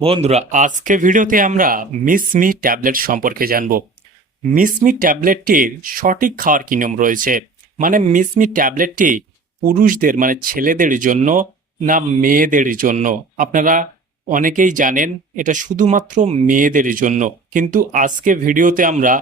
বন্ধুরা, আজকে ভিডিওতে আমরা মিসমি ট্যাবলেট সম্পর্কে জানব। মিসমি ট্যাবলেটটির সঠিক খাওয়ার কি নিয়ম রয়েছে, মানে মিসমি ট্যাবলেটটি পুরুষদের মানে ছেলেদের জন্য না মেয়েদের জন্য। আপনারা অনেকেই জানেন এটা শুধুমাত্র মেয়েদের জন্য, কিন্তু আজকে ভিডিওতে আমরা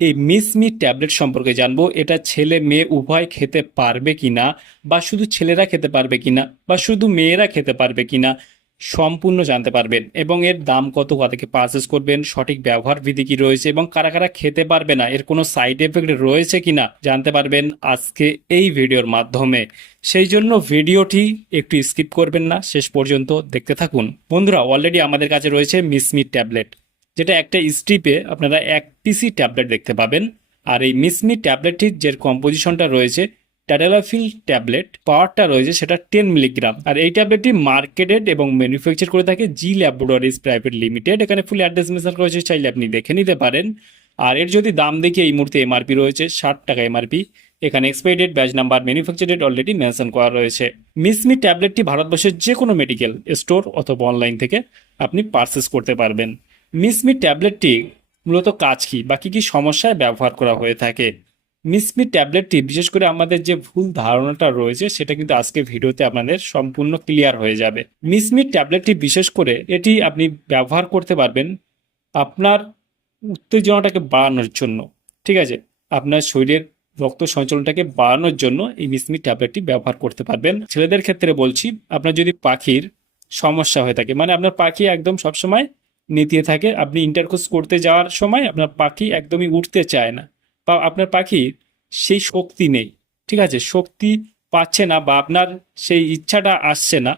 এই মিসমি ট্যাবলেট সম্পর্কে জানবো। এটা ছেলে মেয়ে উভয় খেতে পারবে কিনা, বা শুধু ছেলেরা খেতে পারবে কিনা, বা শুধু মেয়েরা খেতে পারবে কিনা, সম্পূর্ণ জানতে পারবেন। এবং এর দাম কত, থেকে পারচেস করবেন, সঠিক ব্যবহার বিধি কি রয়েছে, এবং কারা কারা খেতে পারবে না, এর কোনো সাইড এফেক্ট রয়েছে কিনা জানতে পারবেন আজকে এই ভিডিওর মাধ্যমে। সেই জন্য ভিডিওটি একটু স্কিপ করবেন না, শেষ পর্যন্ত দেখতে থাকুন। বন্ধুরা, অলরেডি আমাদের কাছে রয়েছে মিসমি ট্যাবলেট, যেটা একটা স্ট্রিপে আপনারা 1 পিসি ট্যাবলেট দেখতে পাবেন। আর এই মিসমি ট্যাবলেটটির যে কম্পোজিশনটা রয়েছে, ট্যাডালাফিল ট্যাবলেট পাওয়ারটা রয়েছে সেটা 10 মিলিগ্রাম। আর এই ট্যাবলেটটি মার্কেটেড এবং ম্যানুফ্যাকচার করে থাকে জি ল্যাবরেটরিজ প্রাইভেট লিমিটেড। এখানে ফুল অ্যাড্রেস মেনশন রয়েছে, চাইলে আপনি দেখে নিতে পারেন। আর এর যদি দাম দেখি, এই মুহূর্তে এমআরপি রয়েছে 60 টাকা এমআরপি। এখানে expiry date, batch number, manufacture date already mention করা রয়েছে। মিসমি ট্যাবলেটটি ভারতবর্ষের যে কোনো মেডিকেল স্টোর অথবা অনলাইন থেকে আপনি পারচেস করতে পারবেন। মিসমি ট্যাবলেটটি মূলত কাজ কি বা কী কী সমস্যায় ব্যবহার করা হয়ে থাকে। মিসমি ট্যাবলেটটি বিশেষ করে আমাদের যে ভুল ধারণাটা রয়েছে সেটা কিন্তু আজকে ভিডিওতে আপনাদের সম্পূর্ণ ক্লিয়ার হয়ে যাবে। মিসমি ট্যাবলেটটি বিশেষ করে এটি আপনি ব্যবহার করতে পারবেন আপনার উত্তেজনাটাকে বাড়ানোর জন্য। ঠিক আছে, আপনার শরীরের রক্ত সঞ্চালনটাকে বাড়ানোর জন্য এই মিসমি ট্যাবলেটটি ব্যবহার করতে পারবেন। ছেলেদের ক্ষেত্রে বলছি, আপনার যদি পাখির সমস্যা হয়ে থাকে, মানে আপনার পাখি একদম সবসময় নেতিয়ে থাকে, আপনি ইন্টারকোর্স করতে যাওয়ার সময় আপনার পাখি একদমই উঠতে চায় না, বা আপনার পাখির সেই শক্তি নেই, ঠিক আছে, শক্তি পাচ্ছে না, বা আপনার সেই ইচ্ছাটা আসছে না,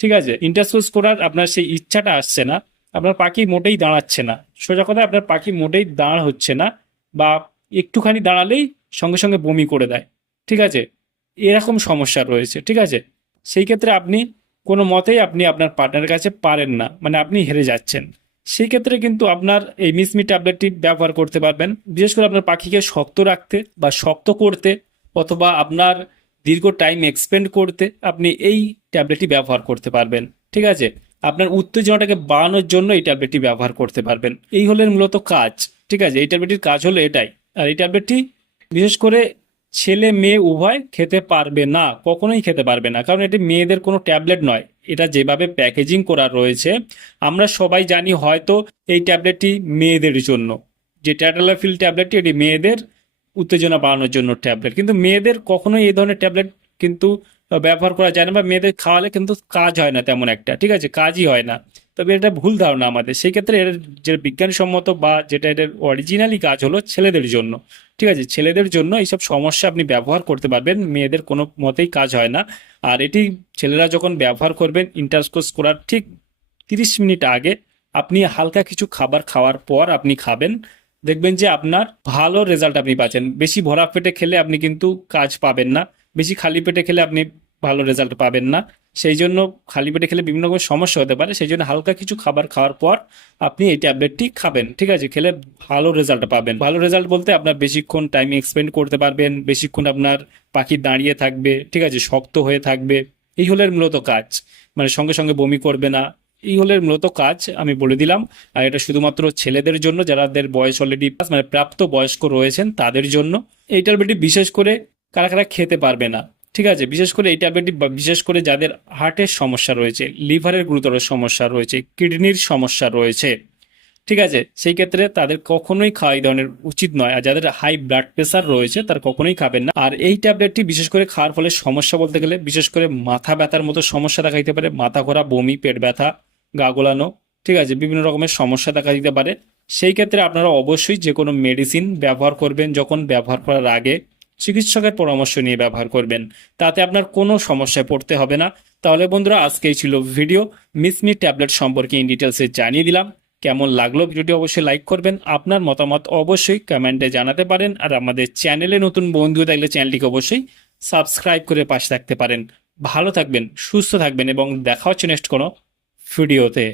ঠিক আছে, ইন্টারকোর্স করার আপনার সেই ইচ্ছাটা আসছে না, আপনার পাখি মোটেই দাঁড়াচ্ছে না, সোজা কথা আপনার পাখি মোটেই দাঁড় হচ্ছে না, বা একটুখানি দাঁড়ালেই সঙ্গে সঙ্গে বমি করে দেয়, ঠিক আছে, এরকম সমস্যা রয়েছে। ঠিক আছে, সেই ক্ষেত্রে আপনি কোনো মতেই আপনি আপনার পার্টনারের কাছে পারেন না, মানে আপনি হেরে যাচ্ছেন। সেই ক্ষেত্রে কিন্তু আপনার এই মিসমি ট্যাবলেটটি ব্যবহার করতে পারবেন, বিশেষ করে আপনার পাখিকে শক্ত রাখতে বা শক্ত করতে, অথবা আপনার দীর্ঘ টাইম এক্সপেন্ড করতে আপনি এই ট্যাবলেটটি ব্যবহার করতে পারবেন। ঠিক আছে, আপনার উত্তেজনাটাকে বাড়ানোর জন্য এই ট্যাবলেটটি ব্যবহার করতে পারবেন। এই হলো মূলত কাজ। ঠিক আছে, এই ট্যাবলেটটির কাজ হলো এটাই। আর এই ট্যাবলেটটি বিশেষ করে ছেলে মেয়ে উভয় খেতে পারবে না, কখনোই খেতে পারবে না, কারণ এটি মেয়েদের কোনো ট্যাবলেট নয়। এটা যেভাবে প্যাকেজিং করা রয়েছে, আমরা সবাই জানি হয়তো এই ট্যাবলেটটি মেয়েদের জন্য, যে ট্যাডালাফিল ট্যাবলেটটি এটি মেয়েদের উত্তেজনা বাড়ানোর জন্য ট্যাবলেট, কিন্তু মেয়েদের কখনোই এই ধরনের ট্যাবলেট কিন্তু ব্যবহার করা যায় না, বা মেয়েদের খাওয়ালে কিন্তু কাজ হয় না তেমন একটা। ঠিক আছে, কাজই হয় না। তবে এটা ভুল ধারণা আমাদের। সেই ক্ষেত্রে এর যে বিজ্ঞানসম্মত বা যেটা এটার অরিজিনালি কাজ হলো ছেলেদের জন্য। ঠিক আছে, ছেলেদের জন্য এইসব সমস্যা আপনি ব্যবহার করতে পারবেন, মেয়েদের কোনো মতেই কাজ হয় না। আর এটি ছেলেরা যখন ব্যবহার করবেন ইন্টারকোর্স করার ঠিক 30 মিনিট আগে আপনি হালকা কিছু খাবার খাওয়ার পর আপনি খাবেন, দেখবেন যে আপনার ভালো রেজাল্ট আপনি পাচ্ছেন। বেশি ভরা পেটে খেলে আপনি কিন্তু কাজ পাবেন না, বেশি খালি পেটে খেলে আপনি ভালো রেজাল্ট পাবেন না। সেই জন্য খালি পেটে খেলে বিভিন্ন রকম সমস্যা হতে পারে, সেই জন্য হালকা কিছু খাবার খাওয়ার পর আপনি এই ট্যাবলেটটি খাবেন। ঠিক আছে, খেলে ভালো রেজাল্ট পাবেন। ভালো রেজাল্ট বলতে আপনার বেশিক্ষণ টাইম এক্সপেন্ড করতে পারবেন, বেশিক্ষণ আপনার পাখি দাঁড়িয়ে থাকবে, ঠিক আছে, শক্ত হয়ে থাকবে। এই হলো এর মূলত কাজ, মানে সঙ্গে সঙ্গে বমি করবে না। এই হলো এর মূলত কাজ, আমি বলে দিলাম। আর এটা শুধুমাত্র ছেলেদের জন্য, যাদের বয়স অলরেডি মানে প্রাপ্ত বয়স্ক রয়েছেন তাদের জন্য। এই ট্যাবলেটটি বিশেষ করে কারা কারা খেতে পারবে না, ঠিক আছে, বিশেষ করে এই ট্যাবলেটটি বিশেষ করে যাদের হার্টের সমস্যা রয়েছে, লিভারের গুরুতর সমস্যা রয়েছে, কিডনির সমস্যা রয়েছে, ঠিক আছে, সেই ক্ষেত্রে তাদের কখনোই খাওয়া এই ধরনের উচিত নয়। আর যাদের হাই ব্লাড প্রেশার রয়েছে তার কখনোই খাবেন না। আর এই ট্যাবলেটটি বিশেষ করে খাওয়ার ফলে সমস্যা বলতে গেলে বিশেষ করে মাথা ব্যথার মতো সমস্যা দেখা দিতে পারে, মাথা ঘোরা, বমি, পেট ব্যথা, গা গোলানো, ঠিক আছে, বিভিন্ন রকমের সমস্যা দেখা দিতে পারে। সেই ক্ষেত্রে আপনারা অবশ্যই যে কোনো মেডিসিন ব্যবহার করবেন, যখন ব্যবহার করার আগে চিকিৎসকের পরামর্শ নিয়ে ব্যবহার করবেন, তাতে আপনার কোনো সমস্যায় পড়তে হবে না। তাহলে বন্ধুরা, আজকেই ছিল ভিডিও, মিসমি ট্যাবলেট সম্পর্কে ইন ডিটেলসে জানিয়ে দিলাম। কেমন লাগলো ভিডিওটি অবশ্যই লাইক করবেন, আপনার মতামত অবশ্যই কমেন্টে জানাতে পারেন। আর আমাদের চ্যানেলে নতুন বন্ধু থাকলে চ্যানেলটিকে অবশ্যই সাবস্ক্রাইব করে পাশে থাকতে পারেন। ভালো থাকবেন, সুস্থ থাকবেন, এবং দেখা হচ্ছে নেক্সট কোনো ভিডিওতে।